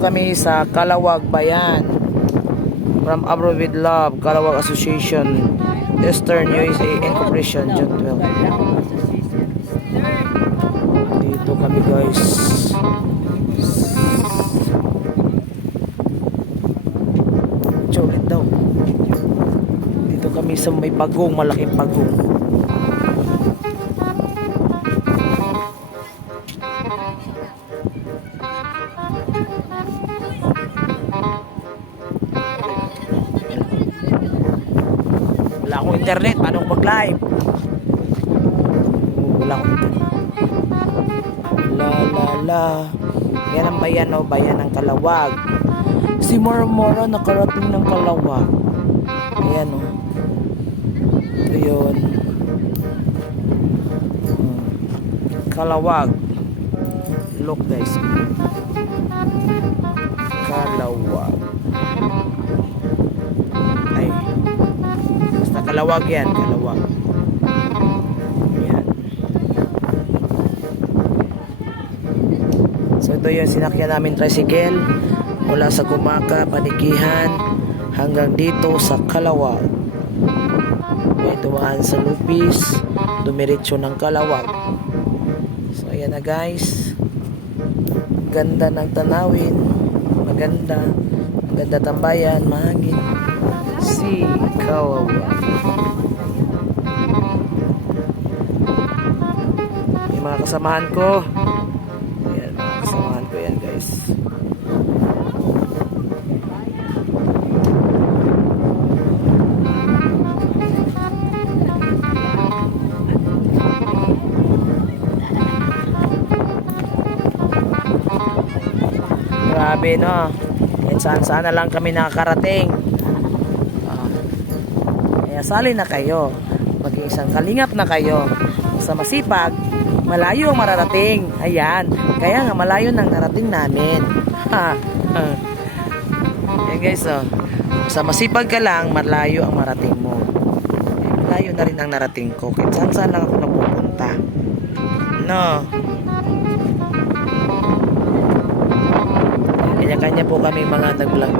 Nandito kami sa Calawag Bayan. From Abroad with Love, Calawag Association, Eastern USA Incorporation, June 12. Dito kami guys. Cholit daw. Dito kami sa may pagong, malaking pagong. Wala akong internet, paano ko mag-live? Wala akong internet. La. Yan ang bayan, oh, bayan ng Calawag. Si Mora nakarating ng Calawag. Ayan, oh. Ito yun. Calawag. Look guys. Calawag. Ay. Basta Calawag yan. Calawag. Ayan. So ito yung sinakyan namin tricycle mula sa Gumaka, Panikihan hanggang dito sa Calawag. May tumaan sa Lupis, dumiretso ng Calawag. So ayan na guys. Ganda ng tanawin. Maganda tambayan, mahangin. Si Calawag. Yung mga kasamahan ko. Ayan, mga kasamahan ko yan guys. Grabe no. Kahit saan na lang kami nakakarating. Kaya sali na kayo. Maging isang kalingap na kayo. Sa masipag, malayo ang mararating. Ayan. Kaya nga malayo nang narating namin. Yan guys oh. Sa masipag ka lang, malayo ang marating mo. Malayo na rin ang narating ko. Kahit saan lang ako napupunta. No. Kanya-kanya po kami mga nag-vlog.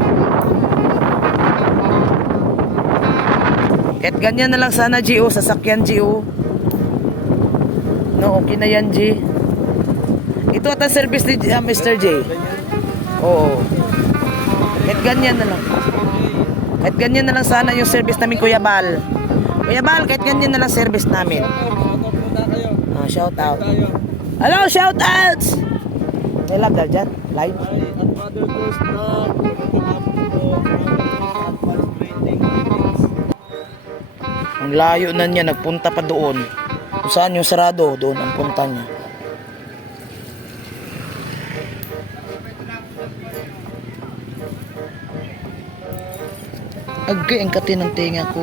Kahit ganyan na lang sana G.O. Sasakyan G.O. No, okay na yan G. Ito at ang service ni Mr. J. Oo. Kahit ganyan na lang. Kahit ganyan na lang sana yung service namin Kuya Bal. Kuya Bal, kahit ganyan na lang service namin. Shout out. Hello, shout outs! May love daw dyan? Live? Ang layo na niya, nagpunta pa doon. Kung saan yung sarado, doon ang punta niya. Agay, ang kati ng tinga ko.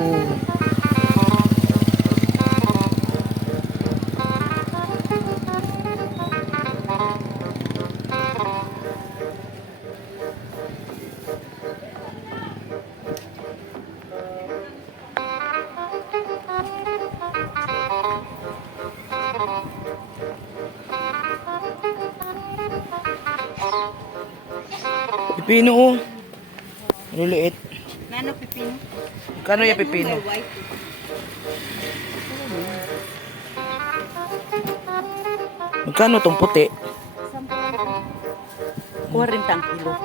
Pipino oh. Liliit. Nano pipino? Kano yung pipino? Magkano tong puti? 40 ang kilo.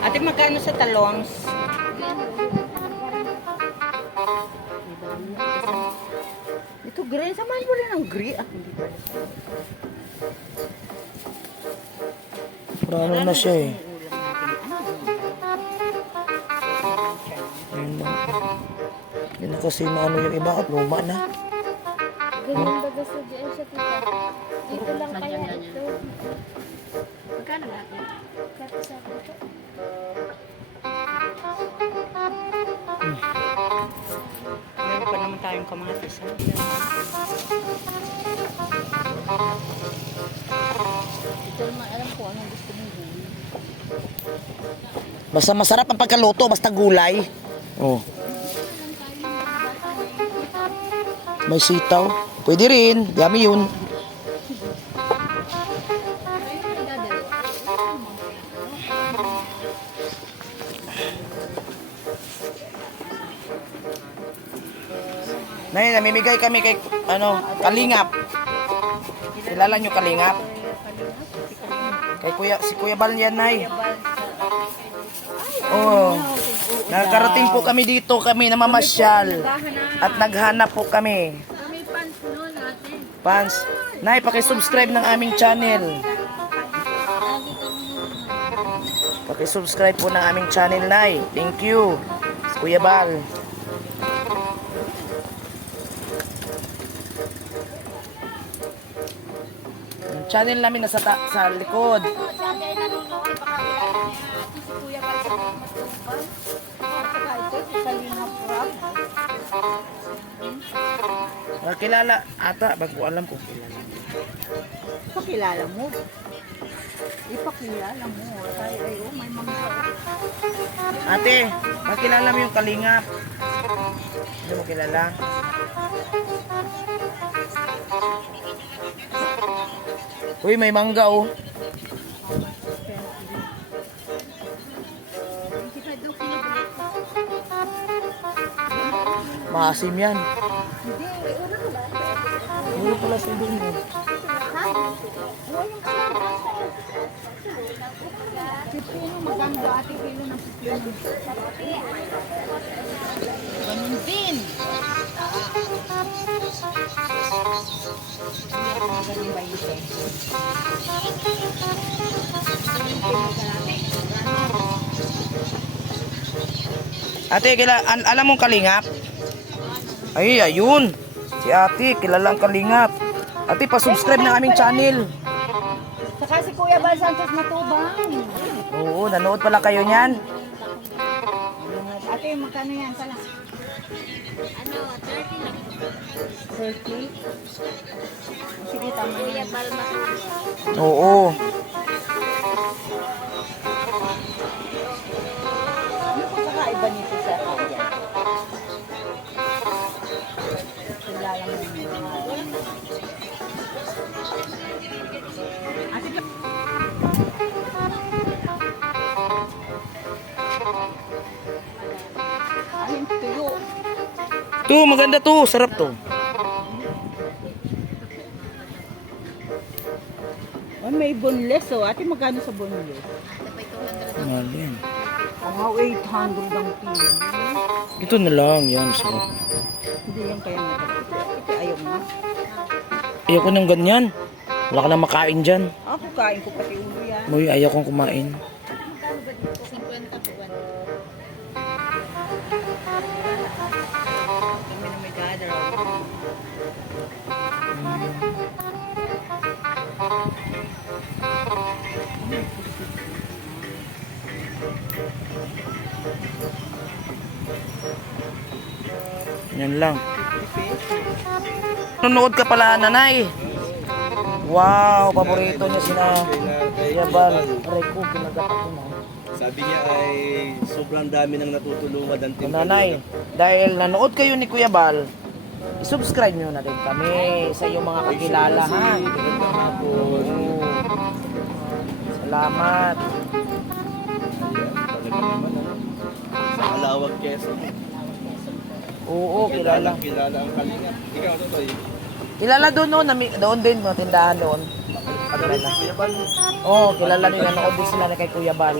Ate, magkano sa talongs? Ito green. Samahan mo rin ang green. Ah, hindi pala. Prano na siya eh. Yun na kasi na ano yung iba at luma na. Ganyan baga sa diyan siya tita. Dito lang kaya ito. Magkano natin? Kati sa ito. Meron pa naman tayong kamatis. Ha? Ito naman alam ko anong gusto mong gawin. Basta masarap ang pagkaluto, basta gulay. Oh. May sitaw. Pwede rin. Yummy yun. Nay, namimigay kami kay Kalingap. Kilala nyo Kalingap? Kay si Kuya Bal yan, Nay. Oh. Nakakarating po kami dito, kami namamasyal. At naghanap po kami. May pants noon natin. Fans, Nay, paki-subscribe ng aming channel. Paki-subscribe po ng aming channel, Nay. Thank you. Si Kuya Bal. Yung channel namin nasa sa likod. Sabi ay nanonood, baka kilala niya si Kuya Bal sa Matubal. Saka ito, si Kalingap Rock. Kilala ata, bago alam ko kilala. Pakilala mo. Ipakilala mo. Ay, oh, may mga... Ate, makilala mo yung Kalingap? Hindi mo kilala? Uy, may mangga oh. Maasim yan. Hindi pala sa doon mo. Pipino maganda ate kilo ng pipino. Ganun din. Ganun ba yun? Ate, alam mong Kalingap? Ay, ayun. Si ate, kilala ang Kalingap. Ate, pa-subscribe ng aming channel. Saka si Kuya Bal Santos Matubang. Oo, nanood pala kayo niyan. Ate, magkano yan? Sala? Ano, 30 lang. 30? Sige, tama Kuya yan. Bal Matubal. Oo. Ano po kakaiba nito sa kanya? Kilala mo yun. Ate, alin tuyo? To, maganda to. Sarap to. Oh, may boneless oh. Ate, magkano sa boneless? Mahal yan. Ang 800 ang kilo. Ito na lang. Yan, sarap. Hindi yan kaya matapos. Ito ayaw mo. Ayoko ng ganyan. Wala ka na makain dyan. Ako kain ko pati ulo yan. Uy, ayaw kong kumain. 50 po. Kami na may gather. Yan lang. Nanonood ka pala, nanay. Wow, paborito niya sina Yabal. Aray ko, kinagat ako na. Sabi niya ay sobrang dami nang natutulungan ng team. Nanay, dahil nanood kayo ni Kuya Bal, subscribe nyo na din kami sa iyong mga kakilala, ha? Oo. Salamat. Sa Alawag, Quezon. Oo, kilala. Kilala ang Kalinga. Ikaw, Totoy. Kilala doon, no? Doon din, mga tindahan doon. Ano rin si Kuya Bal? Oo, kilala din. Nanood din sila na kay Kuya Bal.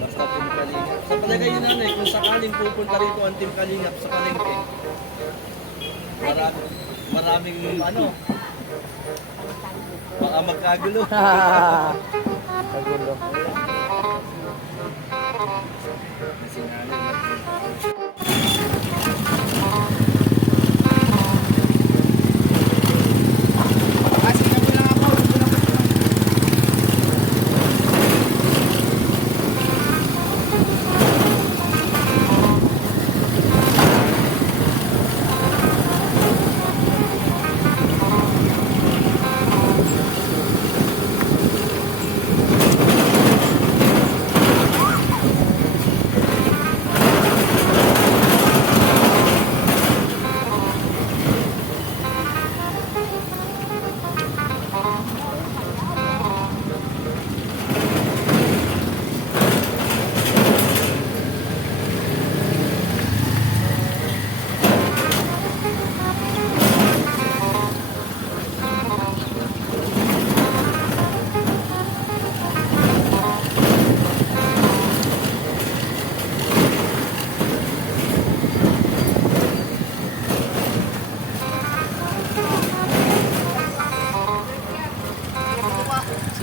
Basta Team Kalinga. Sa palagay niyo nanay, kung sakaling pupunta rito ang Team Kalinga sa palengke, maraming ano, baka magkagulo. Kagulo. Si nanay.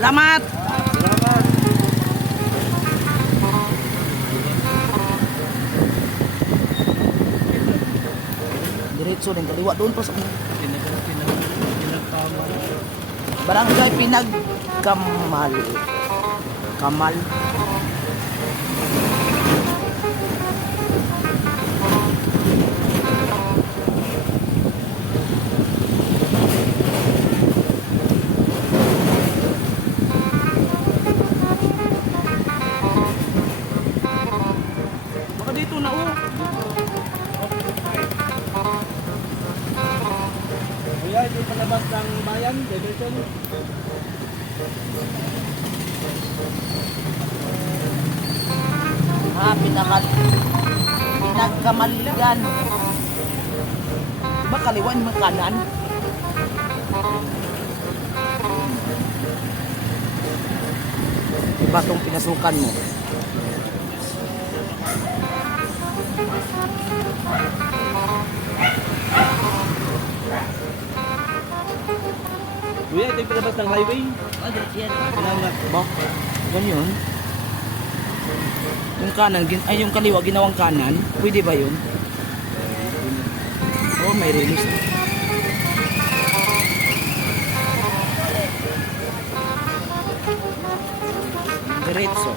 Salamat! Salamat. Diretso din, kaliwa doon pa sa Pinagpamal. Barangay Pinagkamal. Kamal. Baka dito na oh. Kuya, ito yung palabas ng bayan, Devilton. Pinagkamaligan. Diba kaliwan mo kanan? Diba itong pinasukan mo? Kuya, ito yung palabas ng highway. Salamat. Ba? Ganyan? Yung kanan, ay yung kaliwa ginawang kanan, pwede ba yun? Oh, may release. Diretso.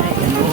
Ay, ganun.